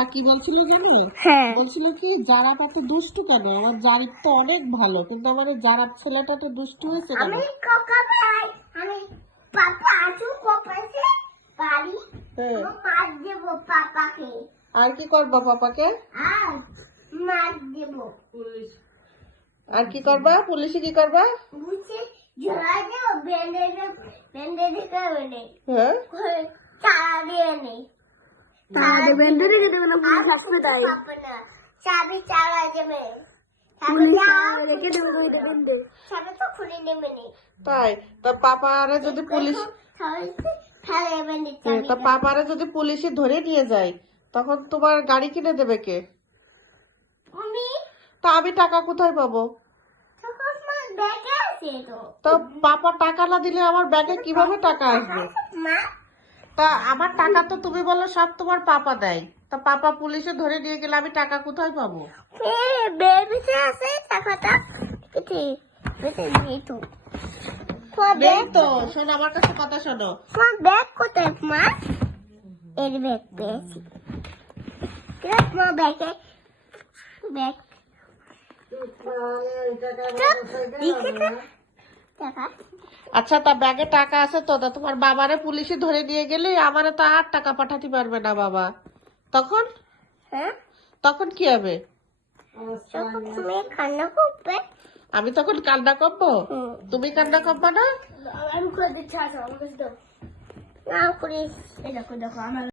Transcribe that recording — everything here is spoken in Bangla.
কি বলছিল জানো? হ্যাঁ বলছিল কি জারাপ এত দুষ্টু কেন? আমার জারিপ তো অনেক ভালো, কিন্তু আমার এই জারাপ ছেলেটা তো দুষ্টু হয়েছে কেন? আমি কোকা ভাই আমি পাপা আজু কোপাছে বাড়ি হ্যাঁ, মার দেব পাপাকে আর কি করবা পাপাকে? আর মার দেব আর কি করবা? পুলিশে কি করবা? বুঝে ঝোলা দেব বেন্ডেজ করে হ্যাঁ, চালা দিয়ে নেই তাহলে বেন্ডে রেখে দেবে না, পুলিশ আসবে তাই চাবি চালা দেবে পুলিশ রেখে দেবে ওইটা বেন্ডে। চাবি তো খুলে নেবে নেই তাই তা পাপারে যদি পুলিশ ফেলে বেন্ডে তা পাপারে যদি পুলিশে ধরে নিয়ে যায়, তখন তোমার গাড়ি কিনে দেবে কে? আমি তা আমি টাকা কোথায় পাবো? তখন আমার ব্যাগে আছে তো তো পাপা টাকা না দিলে আমার ব্যাগে কিভাবে টাকা আসবে? মা তা আমার টাকা তো তুমি বলো সব তোমার পাপা দেয়, তা পাপা পুলিশে ধরে নিয়ে গেলে আমি টাকা কোথায় পাবো? বেবিতে আছে টাকাটা কেটে কেটে নিয়ে তো নেই তো। শোনো, আমার কাছে কথা শোনো। তোমার ব্যাগ কোথায় মা এর ব্যাগ পেয়েছি তোমার ব্যাগে ব্যাগ টাকা আচ্ছা, তা ব্যাগে টাকা আছে তো, তা তোমার বাবারে পুলিশে ধরে নিয়ে গেলে আমারে তো আর টাকা পাঠাতে পারবে না বাবা। তখন হ্যাঁ তখন কি হবে? তখন তুমি কান্না করবে আমি তখন কান্না করবো? তুমি কান্না করবা না? আমি করে দিচ্ছি আসো আমার কাছে দাও না করিস এই দেখো দেখো আমার